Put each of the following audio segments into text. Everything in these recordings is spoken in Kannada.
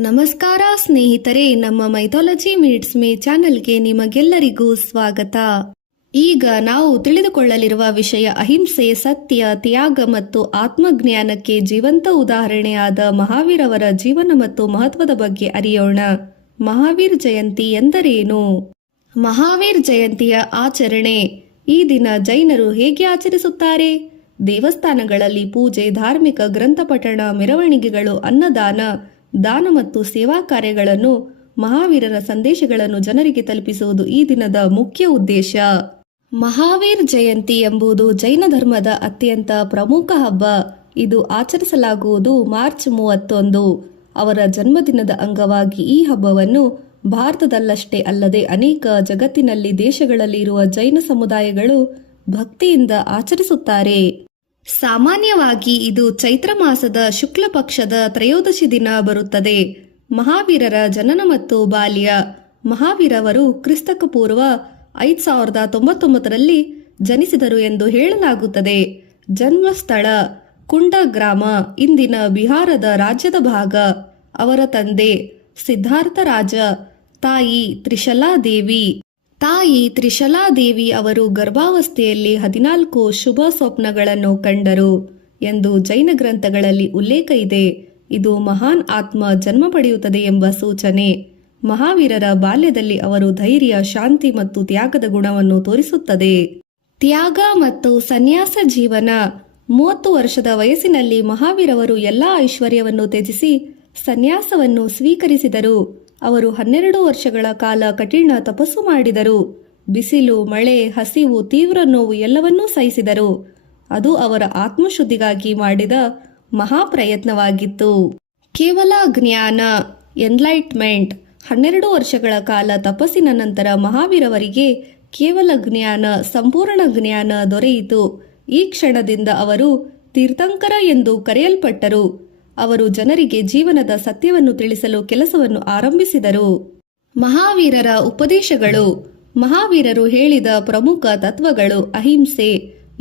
ನಮಸ್ಕಾರ ಸ್ನೇಹಿತರೆ, ನಮ್ಮ ಮೈಥಾಲಜಿ ಮೀಟ್ಸ್ ಮೀ ಚಾನೆಲ್ಗೆ ನಿಮಗೆಲ್ಲರಿಗೂ ಸ್ವಾಗತ. ಈಗ ನಾವು ತಿಳಿದುಕೊಳ್ಳಲಿರುವ ವಿಷಯ ಅಹಿಂಸೆ, ಸತ್ಯ, ತ್ಯಾಗ ಮತ್ತು ಆತ್ಮಜ್ಞಾನಕ್ಕೆ ಜೀವಂತ ಉದಾಹರಣೆಯಾದ ಮಹಾವೀರ್ ಅವರ ಜೀವನ ಮತ್ತು ಮಹತ್ವದ ಬಗ್ಗೆ ಅರಿಯೋಣ. ಮಹಾವೀರ್ ಜಯಂತಿ ಎಂದರೇನು? ಮಹಾವೀರ್ ಜಯಂತಿಯ ಆಚರಣೆ. ಈ ದಿನ ಜೈನರು ಹೇಗೆ ಆಚರಿಸುತ್ತಾರೆ? ದೇವಸ್ಥಾನಗಳಲ್ಲಿ ಪೂಜೆ, ಧಾರ್ಮಿಕ ಗ್ರಂಥ ಪಠಣ, ಮೆರವಣಿಗೆಗಳು, ಅನ್ನದಾನ, ದಾನ ಮತ್ತು ಸೇವಾ ಕಾರ್ಯಗಳನ್ನು, ಮಹಾವೀರರ ಸಂದೇಶಗಳನ್ನು ಜನರಿಗೆ ತಲುಪಿಸುವುದು ಈ ದಿನದ ಮುಖ್ಯ ಉದ್ದೇಶ. ಮಹಾವೀರ್ ಜಯಂತಿ ಎಂಬುದು ಜೈನ ಧರ್ಮದ ಅತ್ಯಂತ ಪ್ರಮುಖ ಹಬ್ಬ. ಇದು ಆಚರಿಸಲಾಗುವುದು ಮಾರ್ಚ್ 31. ಅವರ ಜನ್ಮದಿನದ ಅಂಗವಾಗಿ ಈ ಹಬ್ಬವನ್ನು ಭಾರತದಲ್ಲಷ್ಟೇ ಅಲ್ಲದೆ ಅನೇಕ ಜಗತ್ತಿನಲ್ಲಿ ದೇಶಗಳಲ್ಲಿ ಇರುವ ಜೈನ ಸಮುದಾಯಗಳು ಭಕ್ತಿಯಿಂದ ಆಚರಿಸುತ್ತಾರೆ. ಸಾಮಾನ್ಯವಾಗಿ ಇದು ಚೈತ್ರ ಮಾಸದ ಶುಕ್ಲ ಪಕ್ಷದ ತ್ರಯೋದಶಿ ದಿನ ಬರುತ್ತದೆ. ಮಹಾವೀರರ ಜನನ ಮತ್ತು ಬಾಲ್ಯ. ಮಹಾವೀರವರು ಕ್ರಿಸ್ತಕ ಪೂರ್ವ 5099ರಲ್ಲಿ ಜನಿಸಿದರು ಎಂದು ಹೇಳಲಾಗುತ್ತದೆ. ಜನ್ಮಸ್ಥಳ ಕುಂಡ ಗ್ರಾಮ, ಇಂದಿನ ಬಿಹಾರದ ರಾಜ್ಯದ ಭಾಗ. ಅವರ ತಂದೆ ಸಿದ್ಧಾರ್ಥ ರಾಜ, ತಾಯಿ ತ್ರಿಶಲಾದೇವಿ ಅವರು ಗರ್ಭಾವಸ್ಥೆಯಲ್ಲಿ 14 ಶುಭ ಸ್ವಪ್ನಗಳನ್ನು ಕಂಡರು ಎಂದು ಜೈನ ಗ್ರಂಥಗಳಲ್ಲಿ ಉಲ್ಲೇಖ ಇದೆ. ಇದು ಮಹಾನ್ ಆತ್ಮ ಜನ್ಮ ಪಡೆಯುತ್ತದೆ ಎಂಬ ಸೂಚನೆ. ಮಹಾವೀರರ ಬಾಲ್ಯದಲ್ಲಿ ಅವರು ಧೈರ್ಯ, ಶಾಂತಿ ಮತ್ತು ತ್ಯಾಗದ ಗುಣವನ್ನು ತೋರಿಸುತ್ತದೆ. ತ್ಯಾಗ ಮತ್ತು ಸನ್ಯಾಸ ಜೀವನ. 30 ವರ್ಷದ ವಯಸ್ಸಿನಲ್ಲಿ ಮಹಾವೀರವರು ಎಲ್ಲಾ ಐಶ್ವರ್ಯವನ್ನು ತ್ಯಜಿಸಿ ಸನ್ಯಾಸವನ್ನು ಸ್ವೀಕರಿಸಿದರು. ಅವರು 12 ವರ್ಷಗಳ ಕಾಲ ಕಠಿಣ ತಪಸ್ಸು ಮಾಡಿದರು. ಬಿಸಿಲು, ಮಳೆ, ಹಸಿವು, ತೀವ್ರ ನೋವು ಎಲ್ಲವನ್ನೂ ಸಹಿಸಿದರು. ಅದು ಅವರ ಆತ್ಮಶುದ್ಧಿಗಾಗಿ ಮಾಡಿದ ಮಹಾಪ್ರಯತ್ನವಾಗಿತ್ತು. ಕೇವಲ ಜ್ಞಾನ, ಎನ್ಲೈಟ್ಮೆಂಟ್. 12 ವರ್ಷಗಳ ಕಾಲ ತಪಸ್ಸಿನ ನಂತರ ಮಹಾವೀರವರಿಗೆ ಕೇವಲ ಜ್ಞಾನ, ಸಂಪೂರ್ಣ ಜ್ಞಾನ ದೊರೆಯಿತು. ಈ ಕ್ಷಣದಿಂದ ಅವರು ತೀರ್ಥಂಕರ ಎಂದು ಕರೆಯಲ್ಪಟ್ಟರು. ಅವರು ಜನರಿಗೆ ಜೀವನದ ಸತ್ಯವನ್ನು ತಿಳಿಸಲು ಕೆಲಸವನ್ನು ಆರಂಭಿಸಿದರು. ಮಹಾವೀರರ ಉಪದೇಶಗಳು. ಮಹಾವೀರರು ಹೇಳಿದ ಪ್ರಮುಖ ತತ್ವಗಳು: ಅಹಿಂಸೆ,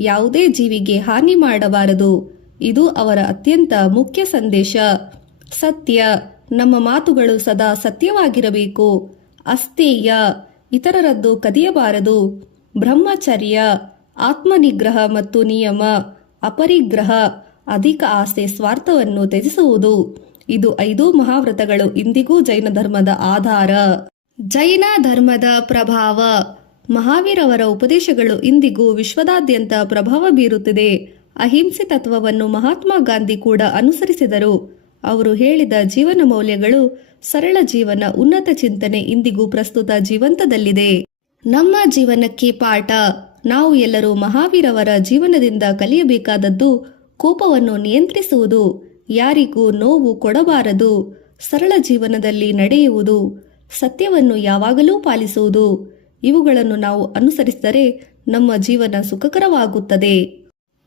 ಯಾವುದೇ ಜೀವಿಗೆ ಹಾನಿ ಮಾಡಬಾರದು, ಇದು ಅವರ ಅತ್ಯಂತ ಮುಖ್ಯ ಸಂದೇಶ. ಸತ್ಯ, ನಮ್ಮ ಮಾತುಗಳು ಸದಾ ಸತ್ಯವಾಗಿರಬೇಕು. ಅಸ್ತೇಯ, ಇತರರದ್ದು ಕದಿಯಬಾರದು. ಬ್ರಹ್ಮಚರ್ಯ, ಆತ್ಮನಿಗ್ರಹ ಮತ್ತು ನಿಯಮ. ಅಪರಿಗ್ರಹ, ಅಧಿಕ ಆಸೆ, ಸ್ವಾರ್ಥವನ್ನು ತ್ಯಜಿಸುವುದು. ಇದು 5 ಮಹಾವ್ರತಗಳು ಇಂದಿಗೂ ಜೈನ ಧರ್ಮದ ಆಧಾರ. ಜೈನ ಧರ್ಮದ ಪ್ರಭಾವ. ಮಹಾವೀರ್ ಅವರ ಉಪದೇಶಗಳು ಇಂದಿಗೂ ವಿಶ್ವದಾದ್ಯಂತ ಪ್ರಭಾವ ಬೀರುತ್ತಿದೆ. ಅಹಿಂಸೆ ತತ್ವವನ್ನು ಮಹಾತ್ಮ ಗಾಂಧಿ ಕೂಡ ಅನುಸರಿಸಿದರು. ಅವರು ಹೇಳಿದ ಜೀವನ ಮೌಲ್ಯಗಳು, ಸರಳ ಜೀವನ, ಉನ್ನತ ಚಿಂತನೆ ಇಂದಿಗೂ ಪ್ರಸ್ತುತ ಜೀವಂತದಲ್ಲಿದೆ. ನಮ್ಮ ಜೀವನಕ್ಕೆ ಪಾಠ. ನಾವು ಎಲ್ಲರೂ ಮಹಾವೀರ್ ಅವರ ಜೀವನದಿಂದ ಕಲಿಯಬೇಕಾದದ್ದು ಕೋಪವನ್ನು ನಿಯಂತ್ರಿಸುವುದು, ಯಾರಿಗೂ ನೋವು ಕೊಡಬಾರದು, ಸರಳ ಜೀವನದಲ್ಲಿ ನಡೆಯುವುದು, ಸತ್ಯವನ್ನು ಯಾವಾಗಲೂ ಪಾಲಿಸುವುದು. ಇವುಗಳನ್ನು ನಾವು ಅನುಸರಿಸಿದರೆ ನಮ್ಮ ಜೀವನ ಸುಖಕರವಾಗುತ್ತದೆ.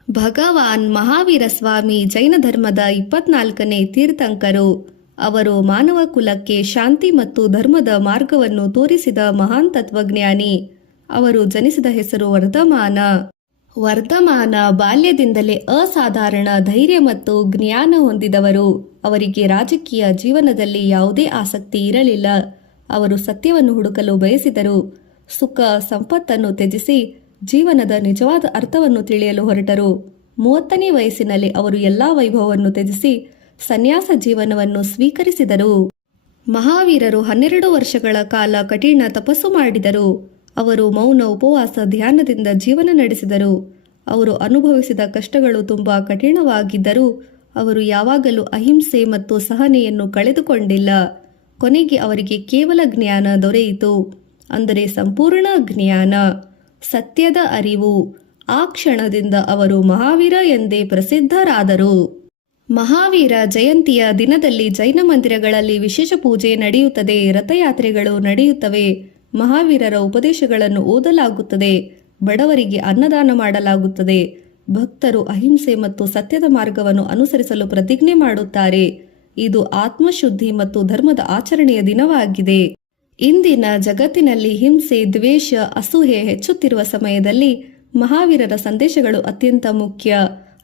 ಭಗವಾನ್ ಮಹಾವೀರ ಸ್ವಾಮಿ ಜೈನ ಧರ್ಮದ 24ನೇ ತೀರ್ಥಂಕರು. ಅವರು ಮಾನವ ಕುಲಕ್ಕೆ ಶಾಂತಿ ಮತ್ತು ಧರ್ಮದ ಮಾರ್ಗವನ್ನು ತೋರಿಸಿದ ಮಹಾನ್ ತತ್ವಜ್ಞಾನಿ. ಅವರು ಜನಿಸಿದ ಹೆಸರು ವರ್ಧಮಾನ. ಬಾಲ್ಯದಿಂದಲೇ ಅಸಾಧಾರಣ ಧೈರ್ಯ ಮತ್ತು ಜ್ಞಾನ ಹೊಂದಿದವರು. ಅವರಿಗೆ ರಾಜಕೀಯ ಜೀವನದಲ್ಲಿ ಯಾವುದೇ ಆಸಕ್ತಿ ಇರಲಿಲ್ಲ. ಅವರು ಸತ್ಯವನ್ನು ಹುಡುಕಲು ಬಯಸಿದರು. ಸುಖ ಸಂಪತ್ತನ್ನು ತ್ಯಜಿಸಿ ಜೀವನದ ನಿಜವಾದ ಅರ್ಥವನ್ನು ತಿಳಿಯಲು ಹೊರಟರು. 30ನೇ ವಯಸ್ಸಿನಲ್ಲಿ ಅವರು ಎಲ್ಲಾ ವೈಭವವನ್ನು ತ್ಯಜಿಸಿ ಸನ್ಯಾಸ ಜೀವನವನ್ನು ಸ್ವೀಕರಿಸಿದರು. ಮಹಾವೀರರು 12 ವರ್ಷಗಳ ಕಾಲ ಕಠಿಣ ತಪಸ್ಸು ಮಾಡಿದರು. ಅವರು ಮೌನ, ಉಪವಾಸ, ಧ್ಯಾನದಿಂದ ಜೀವನ ನಡೆಸಿದರು. ಅವರು ಅನುಭವಿಸಿದ ಕಷ್ಟಗಳು ತುಂಬಾ ಕಠಿಣವಾಗಿದ್ದರೂ ಅವರು ಯಾವಾಗಲೂ ಅಹಿಂಸೆ ಮತ್ತು ಸಹನೆಯನ್ನು ಕಳೆದುಕೊಂಡಿಲ್ಲ. ಕೊನೆಗೆ ಅವರಿಗೆ ಕೇವಲ ಜ್ಞಾನ ದೊರೆಯಿತು, ಅಂದರೆ ಸಂಪೂರ್ಣ ಜ್ಞಾನ, ಸತ್ಯದ ಅರಿವು. ಆ ಕ್ಷಣದಿಂದ ಅವರು ಮಹಾವೀರ ಎಂದೇ ಪ್ರಸಿದ್ಧರಾದರು. ಮಹಾವೀರ ಜಯಂತಿಯ ದಿನದಲ್ಲಿ ಜೈನ ಮಂದಿರಗಳಲ್ಲಿ ವಿಶೇಷ ಪೂಜೆ ನಡೆಯುತ್ತದೆ. ರಥಯಾತ್ರೆಗಳು ನಡೆಯುತ್ತವೆ. ಮಹಾವೀರರ ಉಪದೇಶಗಳನ್ನು ಓದಲಾಗುತ್ತದೆ. ಬಡವರಿಗೆ ಅನ್ನದಾನ ಮಾಡಲಾಗುತ್ತದೆ. ಭಕ್ತರು ಅಹಿಂಸೆ ಮತ್ತು ಸತ್ಯದ ಮಾರ್ಗವನ್ನು ಅನುಸರಿಸಲು ಪ್ರತಿಜ್ಞೆ ಮಾಡುತ್ತಾರೆ. ಇದು ಆತ್ಮಶುದ್ಧಿ ಮತ್ತು ಧರ್ಮದ ಆಚರಣೆಯ ದಿನವಾಗಿದೆ. ಇಂದಿನ ಜಗತ್ತಿನಲ್ಲಿ ಹಿಂಸೆ, ದ್ವೇಷ, ಅಸೂಯೆ ಹೆಚ್ಚುತ್ತಿರುವ ಸಮಯದಲ್ಲಿ ಮಹಾವೀರರ ಸಂದೇಶಗಳು ಅತ್ಯಂತ ಮುಖ್ಯ.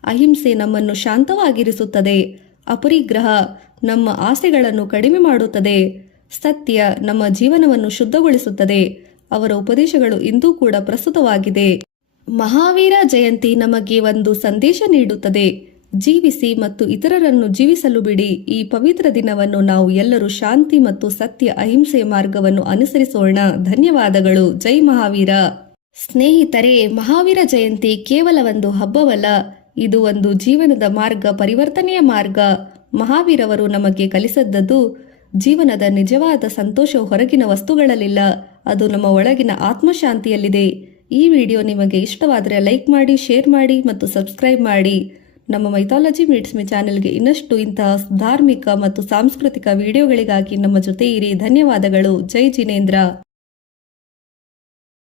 ಅಹಿಂಸೆ ನಮ್ಮನ್ನು ಶಾಂತವಾಗಿರಿಸುತ್ತದೆ. ಅಪರಿಗ್ರಹ ನಮ್ಮ ಆಸೆಗಳನ್ನು ಕಡಿಮೆ ಮಾಡುತ್ತದೆ. ಸತ್ಯ ನಮ್ಮ ಜೀವನವನ್ನು ಶುದ್ಧಗೊಳಿಸುತ್ತದೆ. ಅವರ ಉಪದೇಶಗಳು ಇಂದೂ ಕೂಡ ಪ್ರಸ್ತುತವಾಗಿದೆ. ಮಹಾವೀರ ಜಯಂತಿ ನಮಗೆ ಒಂದು ಸಂದೇಶ ನೀಡುತ್ತದೆ. ಜೀವಿಸಿ ಮತ್ತು ಇತರರನ್ನು ಜೀವಿಸಲು ಬಿಡಿ. ಈ ಪವಿತ್ರ ದಿನವನ್ನು ನಾವು ಎಲ್ಲರೂ ಶಾಂತಿ ಮತ್ತು ಸತ್ಯ ಅಹಿಂಸೆಯ ಮಾರ್ಗವನ್ನು ಅನುಸರಿಸೋಣ. ಧನ್ಯವಾದಗಳು. ಜೈ ಮಹಾವೀರ. ಸ್ನೇಹಿತರೆ, ಮಹಾವೀರ ಜಯಂತಿ ಕೇವಲ ಒಂದು ಹಬ್ಬವಲ್ಲ, ಇದು ಒಂದು ಜೀವನದ ಮಾರ್ಗ, ಪರಿವರ್ತನೆಯ ಮಾರ್ಗ. ಮಹಾವೀರವರು ನಮಗೆ ಕಲಿಸಿದ್ದದ್ದು ಜೀವನದ ನಿಜವಾದ ಸಂತೋಷವು ಹೊರಗಿನ ವಸ್ತುಗಳಲ್ಲಿಲ್ಲ, ಅದು ನಮ್ಮ ಒಳಗಿನ ಆತ್ಮಶಾಂತಿಯಲ್ಲಿದೆ. ಈ ವಿಡಿಯೋ ನಿಮಗೆ ಇಷ್ಟವಾದರೆ ಲೈಕ್ ಮಾಡಿ, ಶೇರ್ ಮಾಡಿ ಮತ್ತು ಸಬ್ಸ್ಕ್ರೈಬ್ ಮಾಡಿ. ನಮ್ಮ ಮೈಥಾಲಜಿ ಮೀಟ್ಸ್ ಮೀ ಚಾನೆಲ್ಗೆ ಇನ್ನಷ್ಟು ಇಂತಹ ಧಾರ್ಮಿಕ ಮತ್ತು ಸಾಂಸ್ಕೃತಿಕ ವಿಡಿಯೋಗಳಿಗಾಗಿ ನಮ್ಮ ಜೊತೆ ಇರಿ. ಧನ್ಯವಾದಗಳು. ಜೈ ಜಿನೇಂದ್ರ.